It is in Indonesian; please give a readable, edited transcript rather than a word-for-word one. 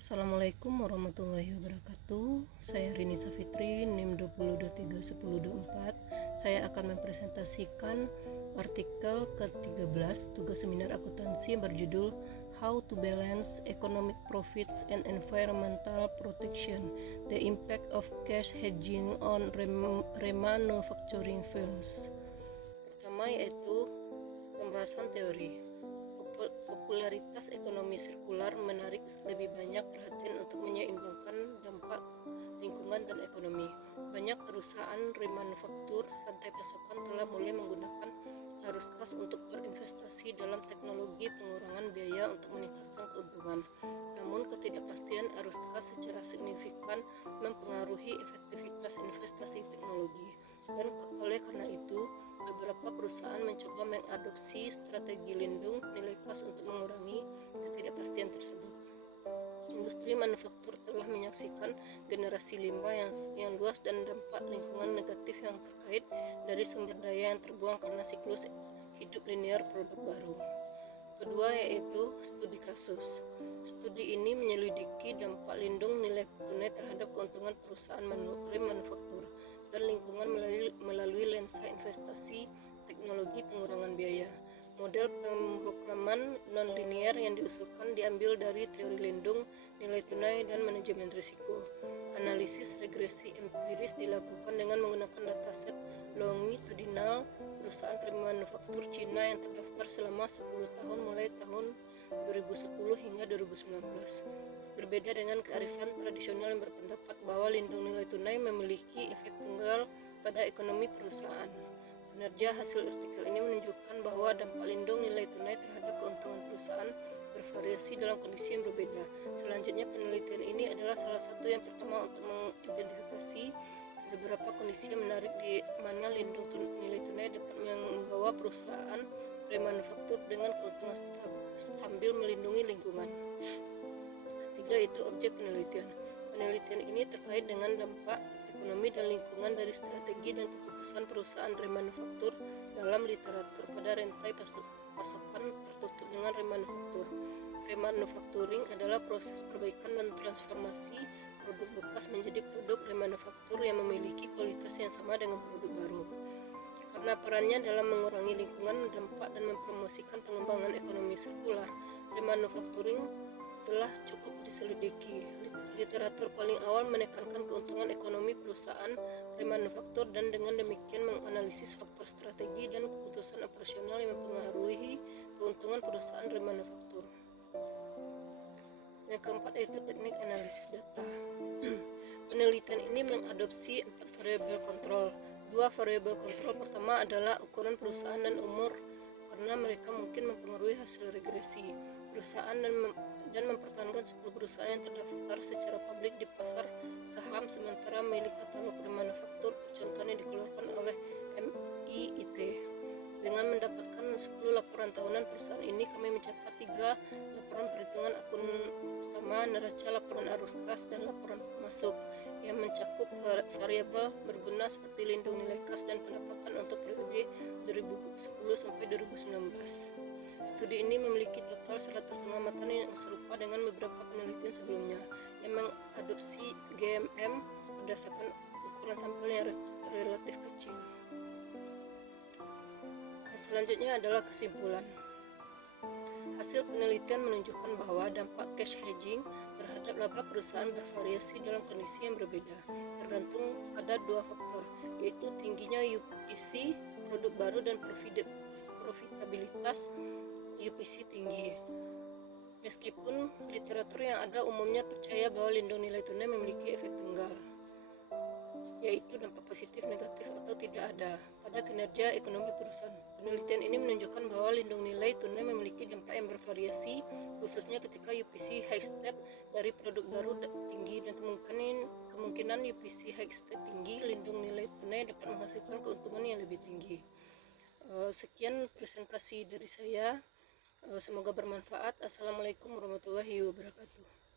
Assalamualaikum warahmatullahi wabarakatuh. Saya Rini Safitri, NIM 20231024. Saya akan mempresentasikan artikel ke-13 tugas seminar akuntansi berjudul How to Balance Economic Profits and Environmental Protection: The Impact of Cash Hedging on Remanufacturing Firms. Pertama yaitu pembahasan teori. Popularitas ekonomi sirkular menarik lebih banyak perhatian untuk menyeimbangkan dampak lingkungan dan ekonomi. Banyak perusahaan remanufaktur rantai pasokan telah mulai menggunakan arus kas untuk berinvestasi dalam teknologi pengurangan biaya untuk meningkatkan keuntungan. Namun ketidakpastian arus kas secara signifikan mempengaruhi efektivitas investasi teknologi. Dan oleh karena itu, beberapa perusahaan mencoba mengadopsi strategi lindung nilai kas untuk mengurangi ketidakpastian tersebut. Industri manufaktur telah menyaksikan generasi limbah yang luas dan dampak lingkungan negatif yang terkait dari sumber daya yang terbuang karena siklus hidup linear produk baru. Kedua yaitu studi kasus. Studi ini menyelidiki dampak lindung nilai tunai terhadap keuntungan perusahaan manufaktur dan lingkungan melalui lensa investasi teknologi pengurangan biaya. Model pemrograman non-linear yang diusulkan diambil dari teori lindung, nilai tunai, dan manajemen risiko. Analisis regresi empiris dilakukan dengan menggunakan dataset longitudinal perusahaan manufaktur Cina yang terdaftar selama 10 tahun mulai tahun 2010 hingga 2019. Berbeda dengan kearifan tradisional yang berpendapat bahwa lindung nilai tunai memiliki efek tunggal pada ekonomi perusahaan. Kinerja hasil artikel ini menunjukkan bahwa dampak lindung nilai tunai terhadap keuntungan perusahaan bervariasi dalam kondisi yang berbeda. Selanjutnya, penelitian ini adalah salah satu yang pertama untuk mengidentifikasi beberapa kondisi yang menarik di mana lindung nilai tunai dapat membawa perusahaan remanufaktur dengan keuntungan sambil melindungi lingkungan. Ketiga itu objek penelitian. Penelitian ini terkait dengan dampak ekonomi dan lingkungan dari strategi dan keputusan perusahaan remanufaktur dalam literatur pada rantai pasokan tertutup dengan remanufaktur. Remanufacturing adalah proses perbaikan dan transformasi produk bekas menjadi produk remanufaktur yang memiliki kualitas yang sama dengan produk baru. Karena perannya dalam mengurangi lingkungan dampak dan mempromosikan pengembangan ekonomi sirkular, remanufacturing telah cukup diselidiki. Literatur paling awal menekankan keuntungan ekonomi perusahaan remanufaktur dan dengan demikian menganalisis faktor strategi dan keputusan operasional yang mempengaruhi keuntungan perusahaan remanufaktur. Yang keempat yaitu teknik analisis data. Penelitian ini mengadopsi 4 variabel kontrol. 2 variabel kontrol pertama adalah ukuran perusahaan dan umur, karena mereka mungkin mempengaruhi hasil regresi perusahaan dan mempertahankan 10 perusahaan yang terdaftar secara publik di pasar saham, sementara milik katalog remanufaktur contohnya yang dikeluarkan oleh MIIT. Dengan mendapatkan 10 laporan tahunan perusahaan ini, kami mencatat 3 laporan perhitungan akun utama, neraca, laporan arus kas, dan laporan masuk yang mencakup variabel berguna seperti lindung nilai kas dan pendapatan untuk periode 2010 sampai 2019. Studi ini memiliki total 100 pengamatan yang serupa dengan beberapa penelitian sebelumnya yang mengadopsi GMM berdasarkan ukuran sampel yang relatif kecil. Selanjutnya adalah kesimpulan. Hasil penelitian menunjukkan bahwa dampak cash hedging terhadap laba perusahaan bervariasi dalam kondisi yang berbeda, tergantung pada 2 faktor, yaitu tingginya UPC produk baru dan profitabilitas UPC tinggi. Meskipun literatur yang ada umumnya percaya bahwa lindung nilai tunai memiliki efek tunggal, yaitu dampak positif, negatif, atau tidak ada pada kinerja ekonomi perusahaan. Penelitian ini menunjukkan bahwa lindung nilai tunai memiliki dampak yang bervariasi, khususnya ketika UPC high state dari produk baru tinggi, dan kemungkinan UPC high state tinggi, lindung nilai tunai dapat menghasilkan keuntungan yang lebih tinggi. Sekian presentasi dari saya. Semoga bermanfaat. Assalamualaikum warahmatullahi wabarakatuh.